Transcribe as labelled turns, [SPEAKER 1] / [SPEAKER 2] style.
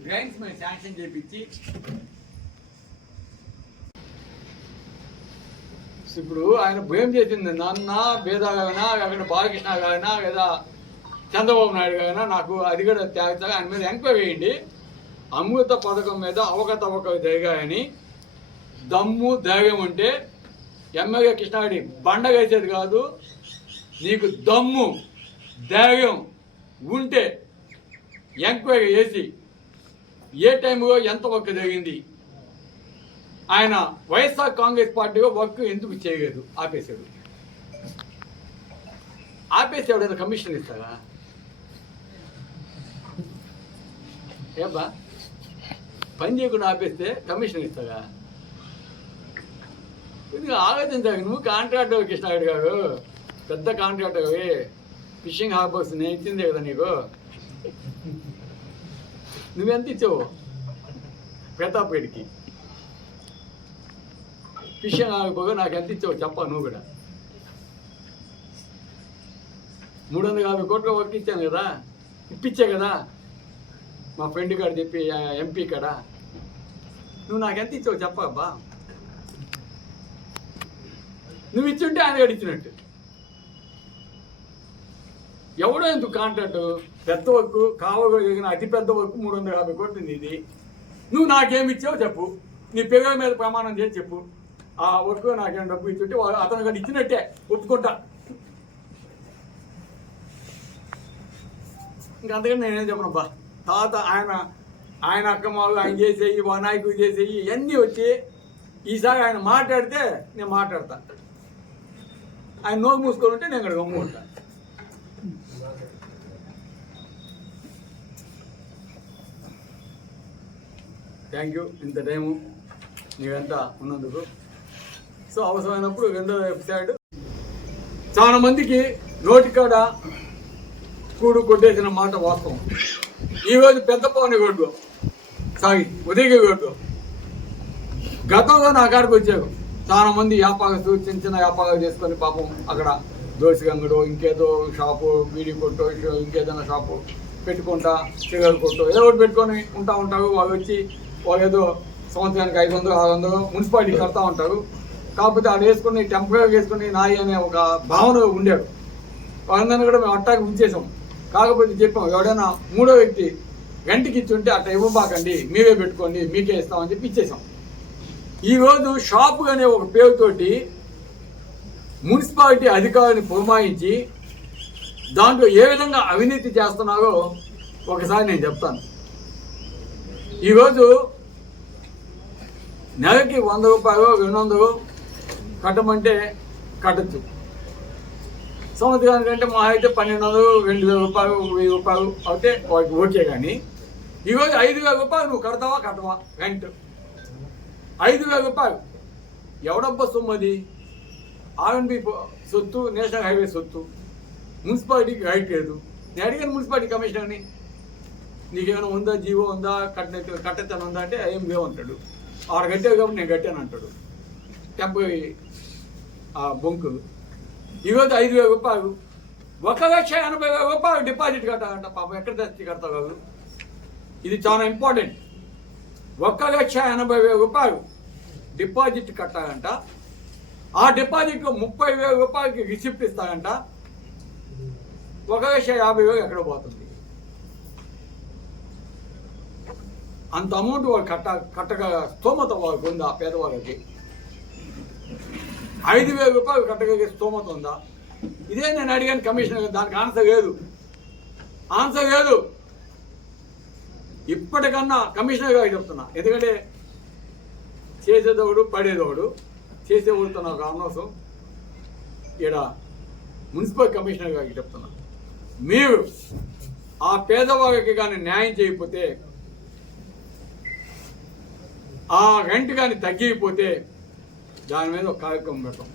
[SPEAKER 1] Drains మేము sanction చేపించి ఇప్పుడు ఆయన భయం చేసింది నాన్న బేదా గానా అక్కడ బాలకృష్ణ గానా లేదా చంద్రబాబు నాయుడు గానా నాకు అది కూడా త్యాగతా ఆయన మీద ఎంక్వైరీ వేయండి అమృత పథకం మీద అవకతవకలు జరిగాయని దమ్ము ధైర్యం ఉంటే ఎమ్మెల్యే కృష్ణారెడ్డి బండగేసేది కాదు నీకు దమ్ము ధైర్యం ఉంటే ఎంక్వైరీ చేసి ఏ టైంలో ఎంత వర్క్ జరిగింది? ఆయన వైఎస్ఆర్ కాంగ్రెస్ పార్టీలో వర్క్ ఎందుకు చేయలేదు? ఆపేశాడు. ఆపేసి ఎవడైనా కమిషన్ ఇస్తారా? ఏబ్బా? పని చేయకుండా ఆపేస్తే కమిషన్ ఇస్తారా? ఇది ఆలోచించాలి? నువ్వు కాంట్రాక్టర్ కృష్ణారెడ్డి గారు. పెద్ద కాంట్రాక్టర్ ఫిషింగ్ హార్బర్స్ నేను ఇచ్చిందే కదా నీకు. నువ్వెంత ఇచ్చావు? ప్రతాప్ విషయం ఫిషింగ్ ఆగిపోగా నాకు ఎంత ఇచ్చావు చెప్పా నువ్వు కూడా. మూడు వందల యాభై కోట్ల వర్క్ ఇచ్చాను కదా ఇప్పించే కదా. మా ఫ్రెండ్ కాడ చెప్పి ఎంపీ కాడ. నువ్వు నాకు ఎంత ఇచ్చావు చెప్పబ్బా నువ్వు ఇచ్చుంటే ఆయన గడి ఇచ్చినట్టు. ఎవడో ఎందుకు కాంట్రాక్ట్? పెద్ద వర్క్ కావగలిగిన అతి పెద్ద వర్క్ మూడు వందల యాభై కోట్లు ఇది. నువ్వు నాకేమి ఇచ్చావు చెప్పు. నీ పిల్లల మీద ప్రమాణం చేసి చెప్పు. ఆ వర్క్ నాకేం డబ్బు ఇచ్చుంటే వాళ్ళు అతను కానీ ఇచ్చినట్టే. ఒప్పుకుంటా. ఇంకా అందుకని నేనేం చెప్పనబ్బా తర్వాత ఆయన ఆయన అక్కమాలు ఆయన చేసేయి మా చేసేయి ఇవన్నీ వచ్చి ఈసారి ఆయన మాట్లాడితే నేను మాట్లాడతా. ఆయన నోరు మూసుకొని ఉంటే నేను ఇక్కడ గమ్ముకుంటాను థ్యాంక్ యూ ఇంత టైము నీవంతా ఉన్నందుకు. సో అవసరమైనప్పుడు రెండో వెబ్సైట్ చాలా మందికి నోటికాడ కూడు కొట్టేసిన మాట వాస్తవం. ఈరోజు పెద్ద పవన్ గొడ్డు సాగి ఉదయ గొడ్డు గతంలో నా కాడికి వచ్చారు. చాలా మంది వ్యాపారస్తులు చిన్న చిన్న వ్యాపారాలు చేసుకొని పాపం అక్కడ దోశగంగడు ఇంకేదో షాపు బీడీ కొట్టు ఇంకేదైనా షాపు పెట్టుకుంటా సిగరెట్ కొట్టు ఏదో ఒకటి పెట్టుకొని ఉంటా ఉంటారు. వాళ్ళు వచ్చి వాళ్ళు ఏదో సంవత్సరానికి ఐదు వందలు ఆరు వందలు మున్సిపాలిటీ కడతా ఉంటారు. కాకపోతే ఆడ వేసుకుని టెంపరీ వేసుకుని నాయి అనే ఒక భావన ఉండేది. వాళ్ళందరినీ కూడా మేము అట్టాకి ఉంచేసాం కాకపోతే చెప్పాం ఎవడైనా మూడో వ్యక్తి గంటికి ఇచ్చి ఉంటే అట్లా ఇవ్వబాకండి మీవే పెట్టుకోండి మీకే ఇస్తామని చెప్పి ఇచ్చేసాం ఈరోజు షాపు అనే ఒక పేరుతోటి మున్సిపాలిటీ అధికారిని పురమాయించి దాంట్లో ఏ విధంగా అవినీతి చేస్తున్నారో ఒకసారి నేను చెప్తాను. ఈరోజు నెలకి వంద రూపాయలు రెండు వందలు కట్టమంటే కట్టచ్చు. సంవత్సరానికంటే మా అయితే పన్నెండు వందలు రెండు వేల రూపాయలు వెయ్యి రూపాయలు అయితే వాడికి ఓకే కానీ ఈరోజు ఐదు వేల రూపాయలు నువ్వు కడతావా కట్టవా? రెంట్ ఐదు వేల రూపాయలు. ఎవడబ్బా సొమ్ము అది ఆర్ఎన్బి సొత్తు నేషనల్ హైవే సొత్తు. మున్సిపాలిటీకి రైట్ లేదు. నేను అడిగాను మున్సిపాలిటీ కమిషనర్ని నీకేమైనా ఉందా జీవో ఉందా కట్ట కట్టతనం ఉందా అంటే ఏం అంటాడు ఆరు గంటలు కాబట్టి నేను కట్టాను అంటాడు. డెబ్బై ఆ బొంకు. ఈరోజు ఐదు వేల రూపాయలు. ఒక లక్ష ఎనభై వేల రూపాయలు డిపాజిట్ కట్టాలంట పాపం. ఎక్కడ తెచ్చి కడతావు వాళ్ళు? ఇది చాలా ఇంపార్టెంట్ ఒక లక్ష ఎనభై వేల రూపాయలు డిపాజిట్ కట్టాలంట. ఆ డిపాజిట్లో ముప్పై వేల రూపాయలకి రిసిప్ట్ ఇస్తారంట. ఒక లక్ష యాభై వేలు ఎక్కడ పోతుంది? అంత అమౌంట్ వాళ్ళు కట్ట కట్టగల స్తోమత వాళ్ళకి ఉందా? పేదవాళ్ళకి. ఐదు వేల రూపాయలు కట్టగలిగే స్తోమత ఉందా? ఇదే నేను అడిగాను కమిషనర్ దానికి ఆన్సర్ లేదు. ఆన్సర్ లేదు. ఇప్పటికన్నా కమిషనర్ గారికి చెప్తున్నా. ఎందుకంటే చేసేదోడు పడేదోడు చేసేవాడితో నాకు అనవసరం. ఇక్కడ మున్సిపల్ కమిషనర్ గారికి చెప్తున్నా. మీరు ఆ పేదవాళ్ళకి కానీ న్యాయం చేయకపోతే ఆ రెంట్ కానీ తగ్గిపోతే దాని మీద ఒక కార్యక్రమం పెట్టాం